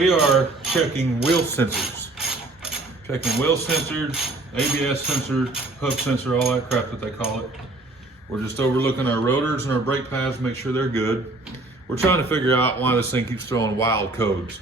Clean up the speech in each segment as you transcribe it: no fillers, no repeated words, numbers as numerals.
We are checking wheel sensors. Checking wheel sensors, ABS sensor, hub sensor, all that crap that they call it. We're just overlooking our rotors and our brake pads to make sure they're good. We're trying to figure out why this thing keeps throwing wild codes.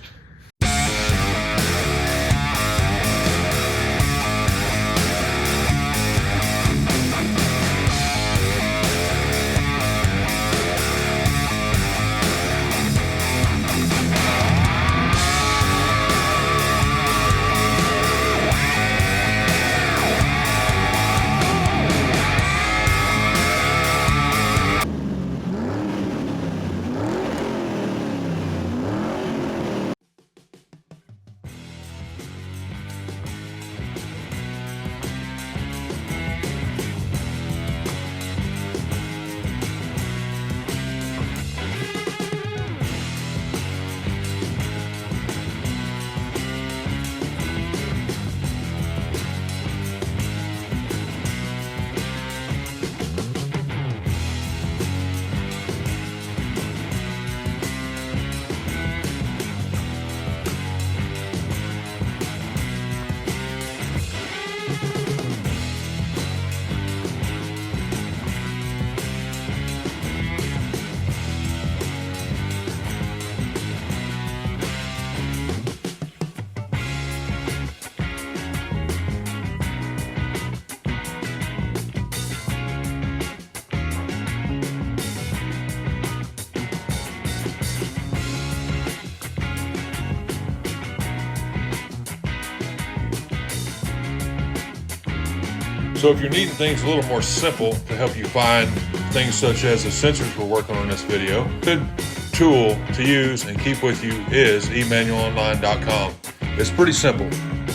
So if you're needing things a little more simple to help you find things such as the sensors we're working on in this video, a good tool to use and keep with you is emmanualonline.com. It's pretty simple.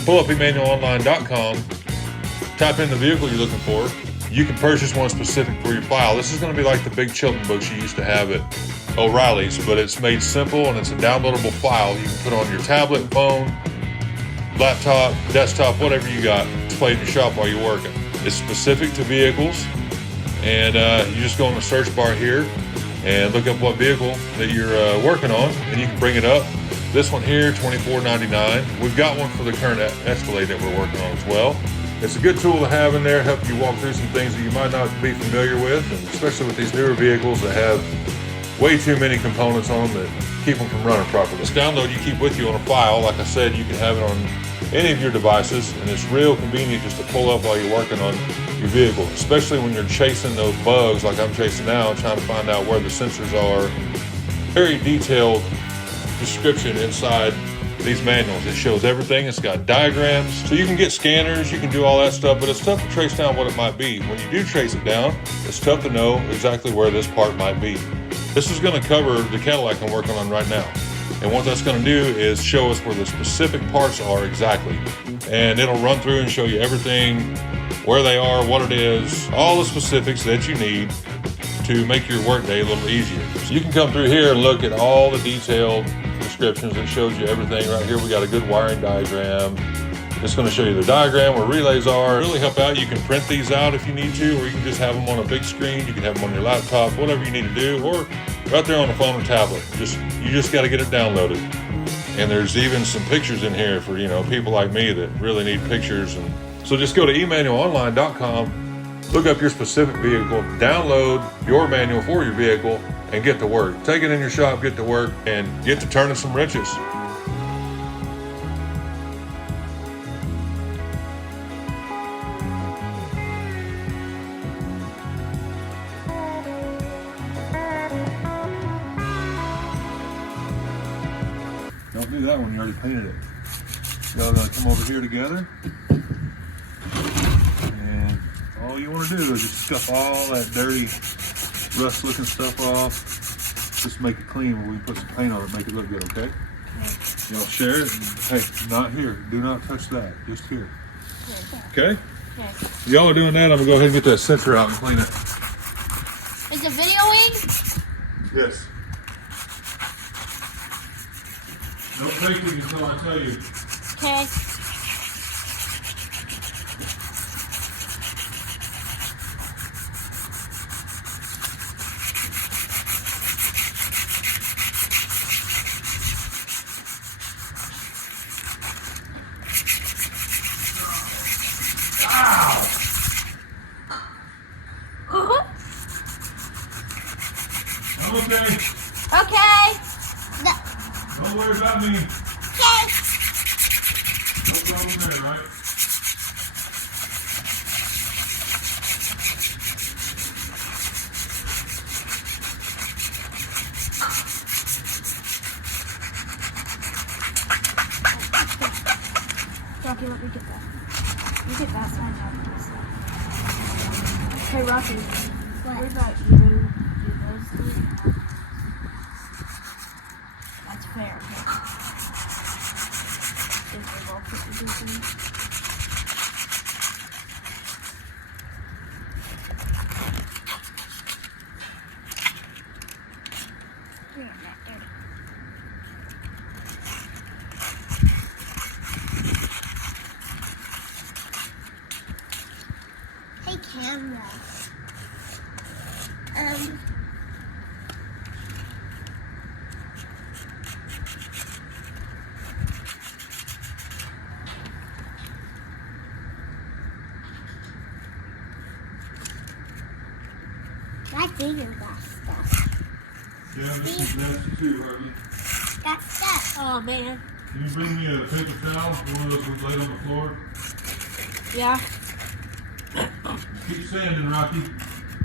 Pull up emmanualonline.com, type in the vehicle you're looking for. You can purchase one specific for your file. This is going to be like the big Chilton books you used to have at O'Reilly's, but it's made simple and it's a downloadable file you can put on your tablet, phone, laptop, desktop, whatever you got to play in your shop while you're working. It's specific to vehicles, and you just go in the search bar here and look up what vehicle that you're working on, and you can bring it up. This one here, $24.99. We've got one for the current Escalade that we're working on as well. It's a good tool to have in there, help you walk through some things that you might not be familiar with, and especially with these newer vehicles that have way too many components on them that keep them from running properly. This download you keep with you on a file. Like I said, you can have it on any of your devices, and it's real convenient just to pull up while you're working on your vehicle, especially when you're chasing those bugs like I'm chasing now, trying to find out where the sensors are. Very detailed description inside these manuals. It shows everything. It's got diagrams, so you can get scanners, you can do all that stuff, but it's tough to trace down what it might be. When you do trace it down, it's tough to know exactly where this part might be. This is going to cover the Cadillac I'm working on right now. And what that's going to do is show us where the specific parts are exactly. And it'll run through and show you everything, where they are, what it is, all the specifics that you need to make your workday a little easier. So you can come through here and look at all the detailed descriptions. It shows you everything. Right here we got a good wiring diagram. It's going to show you the diagram where relays are. Really help out. You can print these out if you need to, or you can just have them on a big screen. You can have them on your laptop, whatever you need to do, or right there on the phone or tablet. You just got to get it downloaded. And there's even some pictures in here for, people like me that really need pictures. And so just go to emmanualonline.com, look up your specific vehicle, download your manual for your vehicle, and get to work. Take it in your shop, get to work, and get to turning some wrenches. Don't do that one, you already painted it. Y'all gonna come over here together. And all you wanna do is just scuff all that dirty, rust looking stuff off. Just make it clean when we put some paint on it, make it look good, okay? Y'all share it, and hey, not here. Do not touch that, just here. Okay? Y'all are doing that, I'm gonna go ahead and get that sensor out and clean it. Is the videoing? Yes. No faking until I tell you. Okay. I'm okay. Okay. No. Don't worry about me. Okay. No problem there, right? Rocky, let me get that. Let me get that sign out. Hey, Rocky. What? Where's that university? That's fair. Is there all 50 things? Hey, camera. My finger got stuck. Yeah, this is nasty too, Harvey. Got stuck. Oh, man. Can you bring me a paper towel? One of those ones laid on the floor? Yeah. Keep sanding, Rocky.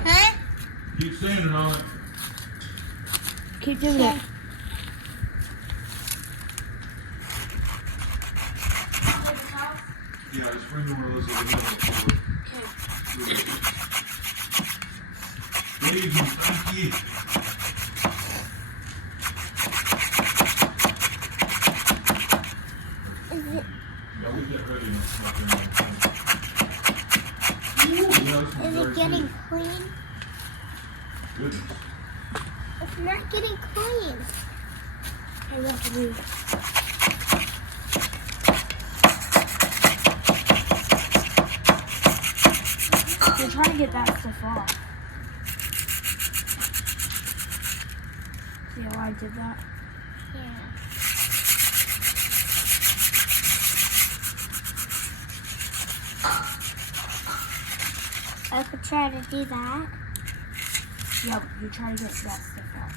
Huh? Keep sanding on it. Keep doing it. Yeah, just bring me one of those laid on the floor. Please, thank you. Is it, Yeah, we get ready and stuff. is it getting clean? Goodness. It's not getting clean. Hey, Rocky, move. You're trying to get that stuff off. See how I did that? Yeah. I could try to do that. Yep, you're trying to get that stuff off.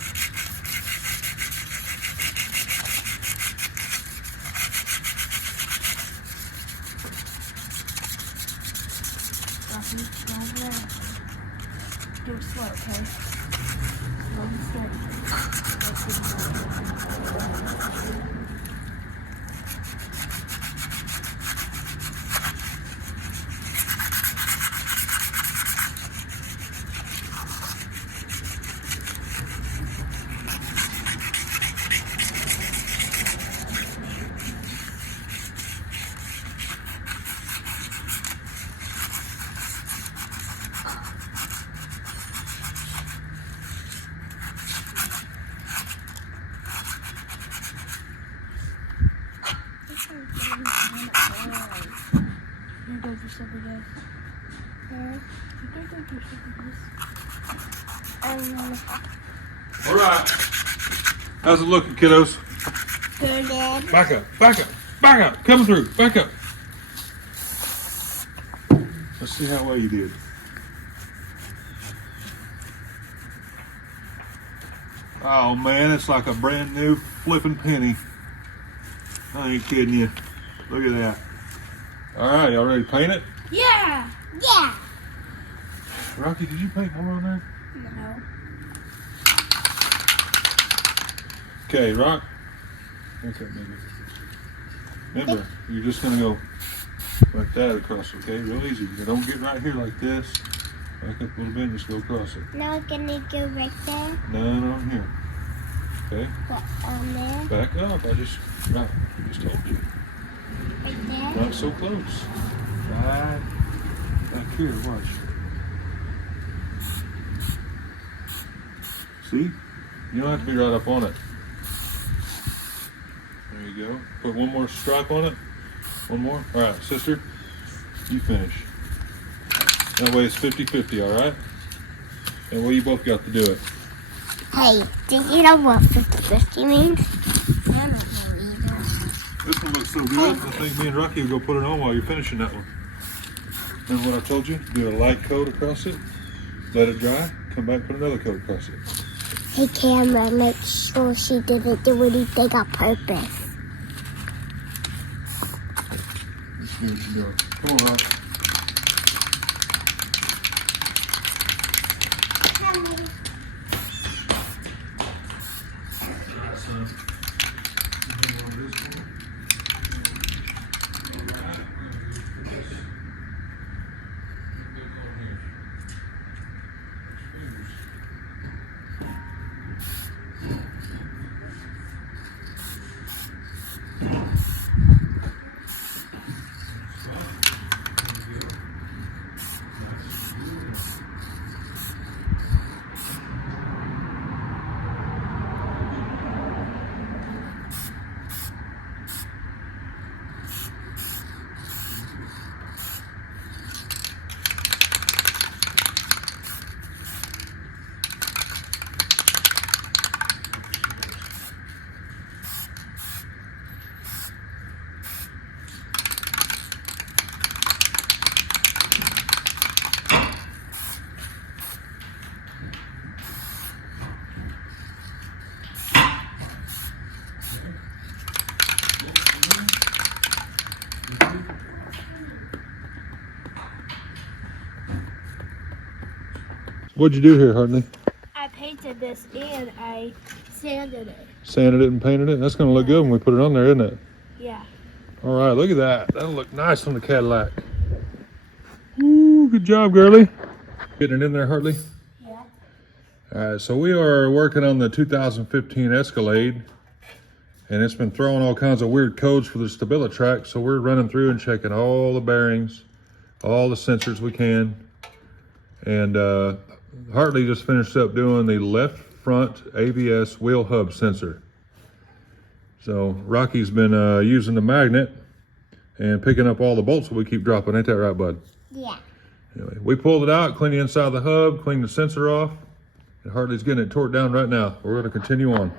Rocky, go over there. Do it slow, okay? Slow and steady. You go for something else. Huh? You can go for something else. All right. How's it looking, kiddos? Good. Back up, back up, back up. Coming through, back up. Let's see how well you did. Oh man, it's like a brand new flipping penny. I ain't kidding you. Look at that. All right, y'all ready to paint it? Yeah! Yeah. Rocky, did you paint more on there? No. Okay, Rock. Okay, maybe. Remember, you're just gonna go like that across, okay? Real easy. You don't get right here like this. Back up a little bit and just go across it. Now we're gonna go right there. None on here. Okay? What, on there? Back up. I just told you. Right there? Not so close. Right back here, watch. See? You don't have to be right up on it. There you go. Put one more stripe on it. One more. All right, sister, you finish. That way it's 50-50, all right? And well, you both got to do it. Hey, do you know what 50-50 means? I don't know either. This one looks so good. I think me and Rocky will go put it on while you're finishing that one. Remember what I told you? Do a light coat across it, let it dry, come back and put another coat across it. Hey, camera, make sure she didn't do anything on purpose. Let's see what she's doing. Come on, Rock. Alright, son. What'd you do here, Hartley? I painted this and I sanded it. Sanded it and painted it? That's going to look good when we put it on there, isn't it? Yeah. All right, look at that. That'll look nice on the Cadillac. Ooh, good job, girlie. Getting it in there, Hartley? Yeah. All right, so we are working on the 2015 Escalade, and it's been throwing all kinds of weird codes for the StabiliTrak, so we're running through and checking all the bearings, all the sensors we can. And Hartley just finished up doing the left front ABS wheel hub sensor. So Rocky's been using the magnet and picking up all the bolts that we keep dropping. Ain't that right, bud? Yeah. Anyway, we pulled it out, cleaned the inside of the hub, cleaned the sensor off, and Hartley's getting it torqued down right now. We're going to continue on.